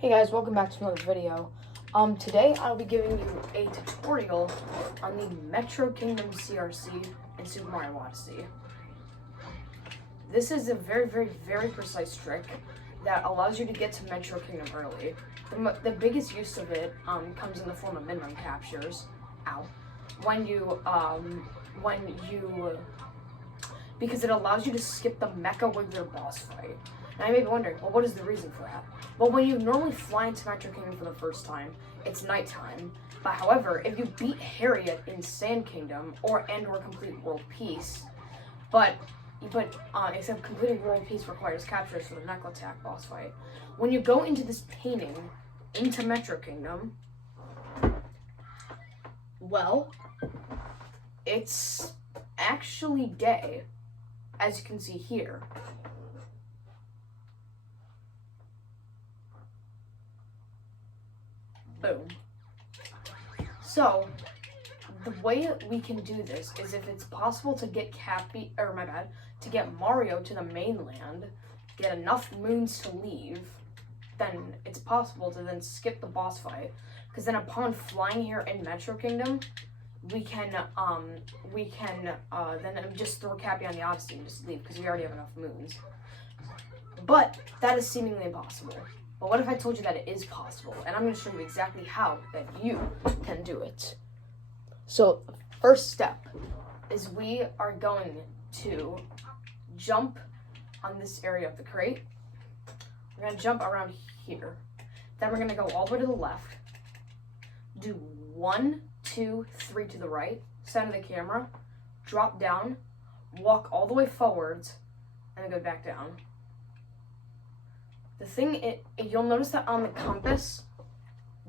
Hey guys, welcome back to another video. Today I'll be giving you a tutorial on the Metro Kingdom CRC in Super Mario Odyssey. This is a very precise trick that allows you to get to Metro Kingdom early. The biggest use of it comes in the form of minimum captures. Because it allows you to skip the Mecha Wiggler boss fight. Now you may be wondering, well, what is the reason for that? Well, when you normally fly into Metro Kingdom for the first time, it's nighttime. But however, if you beat Harriet in Sand Kingdom or complete World Peace, except completing World Peace requires captures for the Neck Attack boss fight. When you go into this painting, into Metro Kingdom, well, it's actually day, as you can see here. Boom. So, the way we can do this is if it's possible to get to get Mario to the mainland, get enough moons to leave, then it's possible to then skip the boss fight. Because then upon flying here in Metro Kingdom, we can then just throw Cappy on the Odyssey and just leave because we already have enough moons. But that is seemingly impossible. But what if I told you that it is possible? And I'm going to show you exactly how that you can do it. So, first step is we are going to jump on this area of the crate. We're going to jump around here. Then we're going to go all the way to the left. Do 1, 2, 3 to the right. Center the camera. Drop down. Walk all the way forwards. And then go back down. The thing, you'll notice that on the compass,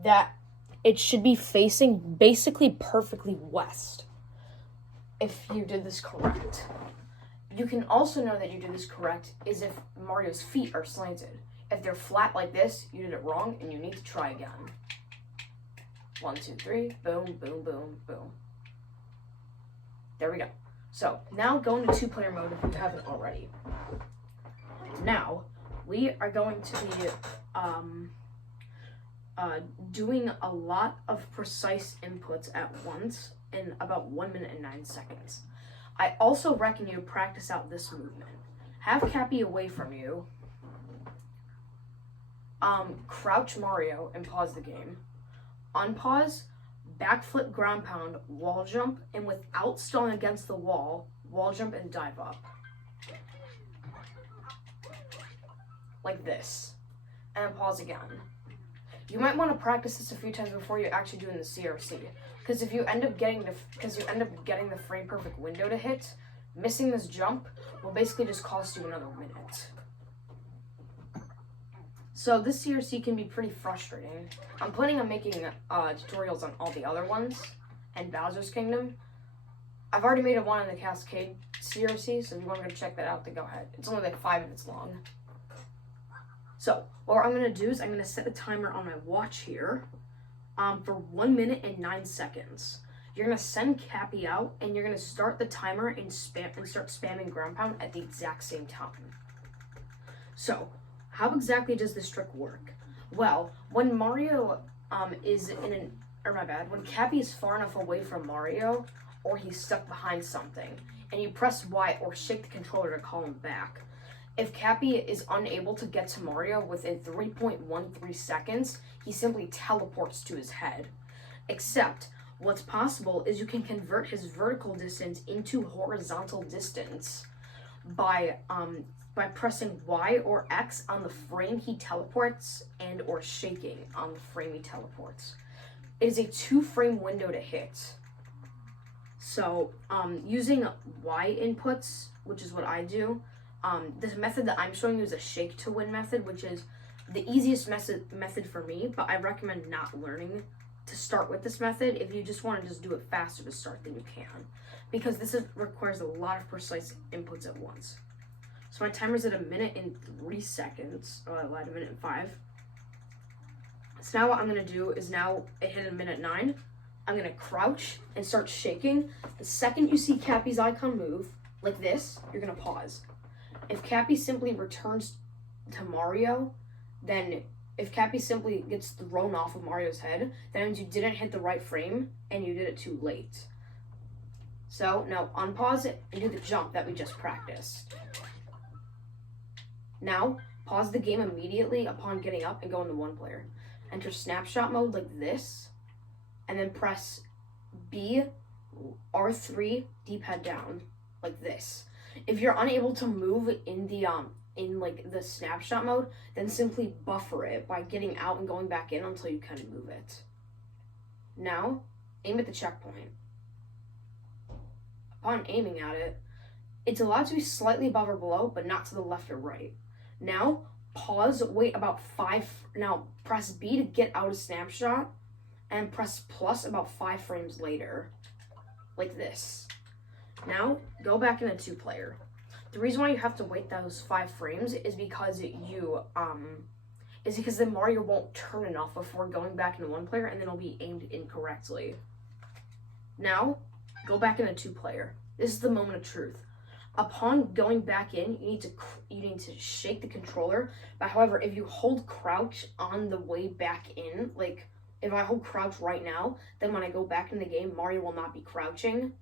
that it should be facing basically perfectly west, if you did this correct. You can also know that you did this correct is if Mario's feet are slanted. If they're flat like this, you did it wrong, and you need to try again. 1, 2, 3, boom, boom, boom, boom. There we go. So, now go into 2-player mode if you haven't already. Now, we are going to be doing a lot of precise inputs at once in about 1 minute and 9 seconds. I also reckon you practice out this movement. Have Cappy away from you. Crouch Mario and pause the game. Unpause, backflip ground pound, wall jump, and without stalling against the wall jump and dive up. Like this, and then pause again. You might want to practice this a few times before you actually do in the CRC, because if you end up getting the frame perfect window to hit, missing this jump will basically just cost you another minute. So this CRC can be pretty frustrating. I'm planning on making tutorials on all the other ones and Bowser's Kingdom. I've already made one on the Cascade CRC, so if you want to go check that out, then go ahead. It's only like 5 minutes long. So, what I'm going to do is I'm going to set a timer on my watch here for 1 minute and 9 seconds. You're going to send Cappy out, and you're going to start the timer and start spamming ground pound at the exact same time. So, how exactly does this trick work? Well, when Mario when Cappy is far enough away from Mario, or he's stuck behind something, and you press Y or shake the controller to call him back, if Cappy is unable to get to Mario within 3.13 seconds, he simply teleports to his head. Except, what's possible is you can convert his vertical distance into horizontal distance by pressing Y or X on the frame he teleports and or shaking on the frame he teleports. It is a 2-frame window to hit. So, using Y inputs, which is what I do, this method that I'm showing you is a shake to win method, which is the easiest method for me, but I recommend not learning to start with this method. If you just want to just do it faster to start, then you can, because this requires a lot of precise inputs at once. So my timer's at 1 minute and 3 seconds. Oh, I lied, 1 minute and 5. So now what I'm going to do is now it hit 1 minute 9. I'm going to crouch and start shaking. The second you see Cappy's icon move, like this, you're going to pause. If Cappy simply returns to Mario, then if Cappy simply gets thrown off of Mario's head, that means you didn't hit the right frame and you did it too late. So now unpause it and do the jump that we just practiced. Now pause the game immediately upon getting up and go into one player. Enter snapshot mode like this, and then press B, R3, D-pad down like this. If you're unable to move in the snapshot mode, then simply buffer it by getting out and going back in until you can move it. Now aim at the checkpoint. Upon aiming at it, it's allowed to be slightly above or below, but not to the left or right. Now, pause, wait about press B to get out of snapshot, and press plus about 5 frames later, like this. Now, go back into 2-player. The reason why you have to wait those 5 frames is because then Mario won't turn enough before going back into 1-player, and then it'll be aimed incorrectly. Now, go back into 2-player. This is the moment of truth. Upon going back in, you need to shake the controller. But however, if you hold crouch on the way back in, like if I hold crouch right now, then when I go back in the game, Mario will not be crouching.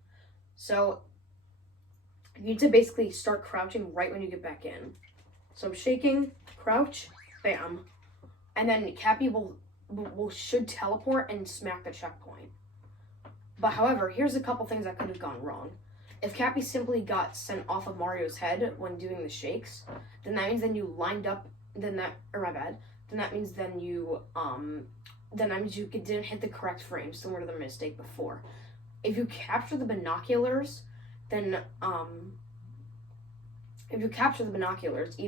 So you need to basically start crouching right when you get back in. So I'm shaking, crouch, bam, and then Cappy should teleport and smack the checkpoint. But however, here's a couple things that could have gone wrong. If Cappy simply got sent off of Mario's head when doing the shakes, then that means you didn't hit the correct frame, similar to the mistake before. If you capture the binoculars, either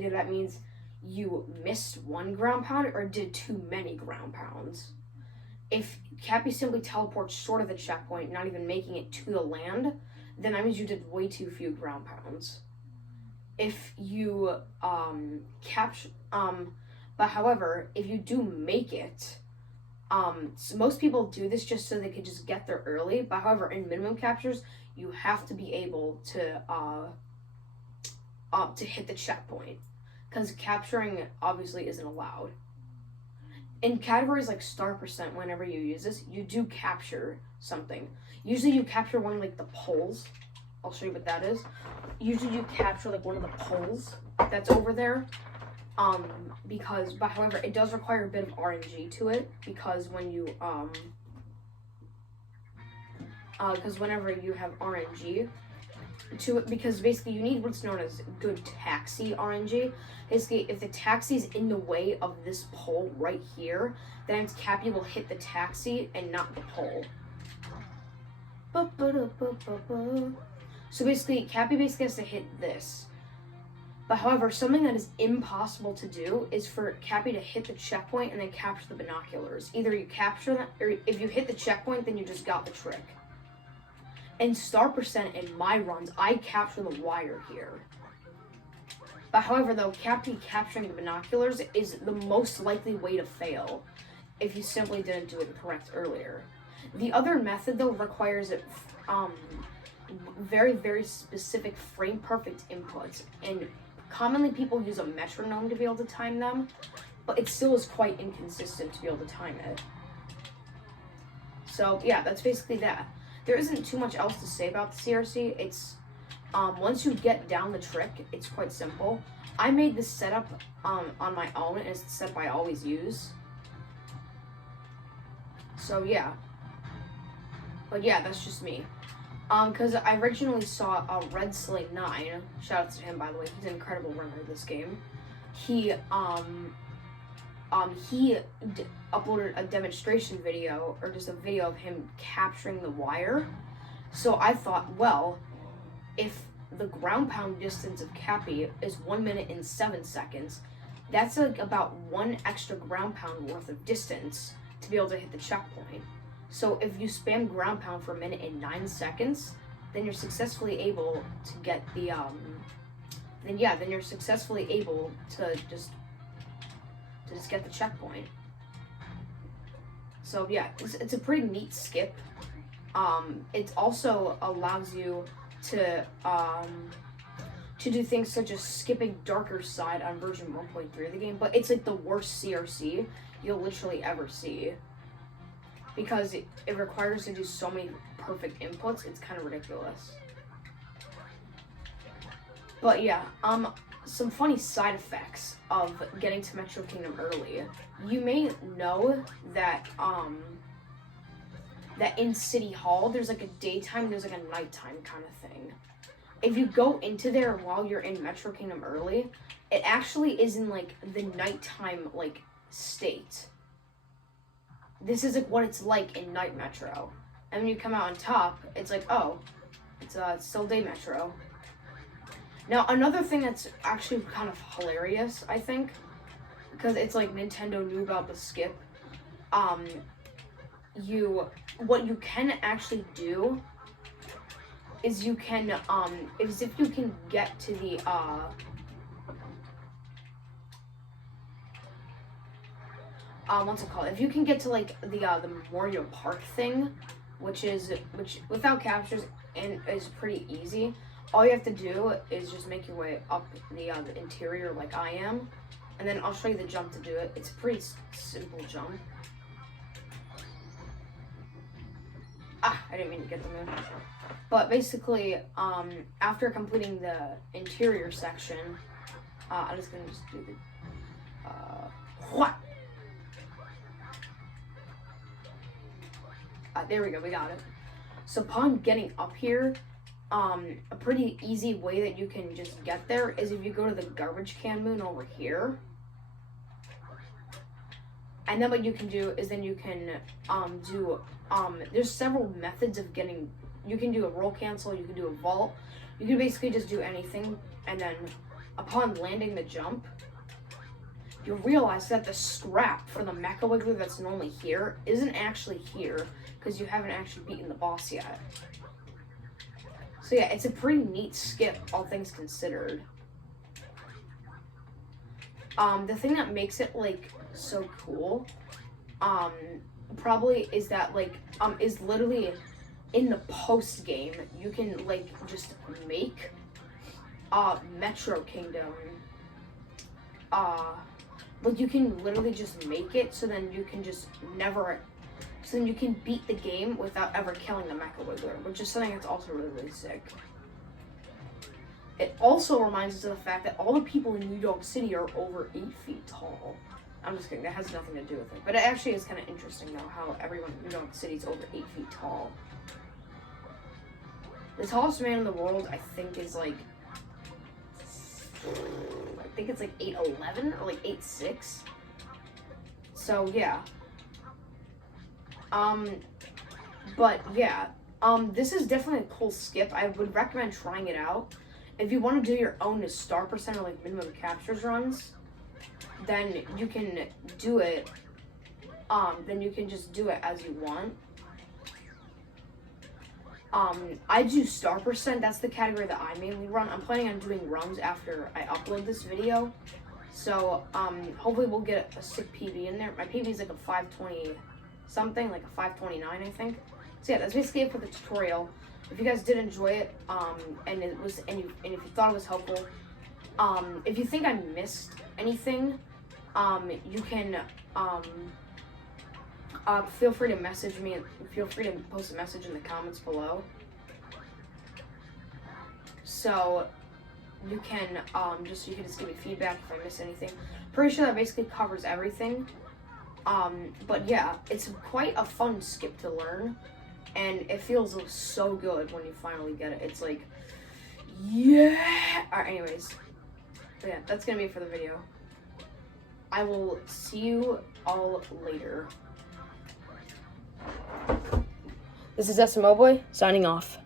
that means you missed 1 ground pound or did too many ground pounds. If Cappy simply teleports short of the checkpoint, not even making it to the land, then that means you did way too few ground pounds. If you but however, if you do make it, so most people do this just so they could just get there early. But however, in minimum captures, you have to be able to hit the checkpoint, because capturing obviously isn't allowed. In categories like star percent, whenever you use this, you do capture something. Usually you capture one like the poles. I'll show you what that is. Usually you capture like one of the poles that's over there. But however, it does require a bit of RNG to it, because when you whenever you have RNG to it, because basically you need what's known as good taxi RNG. Basically, if the taxi's in the way of this pole right here, then Cappy will hit the taxi and not the pole. So basically, Cappy has to hit this. But however, something that is impossible to do is for Cappy to hit the checkpoint and then capture the binoculars. Either you capture that, or if you hit the checkpoint, then you just got the trick. In star percent, in my runs, I capture the wire here. But however, though, Cappy capturing the binoculars is the most likely way to fail if you simply didn't do it correct earlier. The other method, though, requires very, very specific frame-perfect inputs, and commonly people use a metronome to be able to time them, but it still is quite inconsistent to be able to time it. So yeah, that's basically that. There isn't too much else to say about the CRC. It's once you get down the trick, it's quite simple. I made this setup on my own, and it's the setup I always use. So yeah. But yeah, that's just me. Because I originally saw Red Slate 9, shoutouts to him, by the way, he's an incredible runner of this game. He uploaded a demonstration video, or just a video of him capturing the wire. So I thought, well, if the ground pound distance of Cappy is 1 minute and 7 seconds, that's like about 1 extra ground pound worth of distance to be able to hit the checkpoint. So if you spam ground pound for 1 minute and 9 seconds, then you're successfully able to get the then you're successfully able to just get the checkpoint. So yeah, it's a pretty neat skip. It also allows you to to do things such as skipping Darker Side on version 1.3 of the game, but it's like the worst CRC you'll literally ever see. Because it requires to do so many perfect inputs, it's kind of ridiculous. But yeah, some funny side effects of getting to Metro Kingdom early. You may know that, that in City Hall, there's like a daytime, there's like a nighttime kind of thing. If you go into there while you're in Metro Kingdom early, it actually is in like the nighttime like state. This is like what it's like in Night Metro. And when you come out on top, it's like, oh, it's still Day Metro. Now, another thing that's actually kind of hilarious, I think, because it's like Nintendo knew about the skip, what you can actually do is you can, is if you can get to the, what's it called? If you can get to like the Memorial Park thing, which without captures and is pretty easy. All you have to do is just make your way up the interior like I am, and then I'll show you the jump to do it. It's a pretty simple jump. I didn't mean to get the moon. But basically, after completing the interior section, I'm just gonna do the what? There we go, we got it. So upon getting up here, a pretty easy way that you can just get there is if you go to the garbage can moon over here. And then what you can do is then you can there's several methods of getting, you can do a roll cancel, you can do a vault, you can basically just do anything, and then upon landing the jump, you'll realize that the scrap for the Mecha Wiggler that's normally here isn't actually here, because you haven't actually beaten the boss yet. So yeah, it's a pretty neat skip, all things considered. The thing that makes it, like, so cool, probably is that, like, is literally in the post-game, you can, like, just make, Metro Kingdom, like, you can literally just make it, so then you can just so then you can beat the game without ever killing the Mecha Wiggler, which is something that's also really, really sick. It also reminds us of the fact that all the people in New York City are over 8 feet tall. I'm just kidding, that has nothing to do with it. But it actually is kind of interesting, though, how everyone in New York City is over 8 feet tall. The tallest man in the world, I think, is like, I think it's like 8'11" or like 8'6". So, yeah. But yeah, this is definitely a cool skip. I would recommend trying it out. If you want to do your own star percent or like minimum captures runs, then you can do it. Then you can just do it as you want. I do star percent. That's the category that I mainly run. I'm planning on doing runs after I upload this video. So, hopefully we'll get a sick PB in there. My PB is like a 520 something, like a 529, I think. So yeah, that's basically it for the tutorial. If you guys did enjoy it, and if you thought it was helpful, if you think I missed anything, you can feel free to message me. Feel free to post a message in the comments below. So you can just give me feedback if I miss anything. Pretty sure that basically covers everything. But yeah, it's quite a fun skip to learn, and it feels so good when you finally get it. It's like, yeah! Alright, anyways. So yeah, that's gonna be it for the video. I will see you all later. This is SMO Boy, signing off.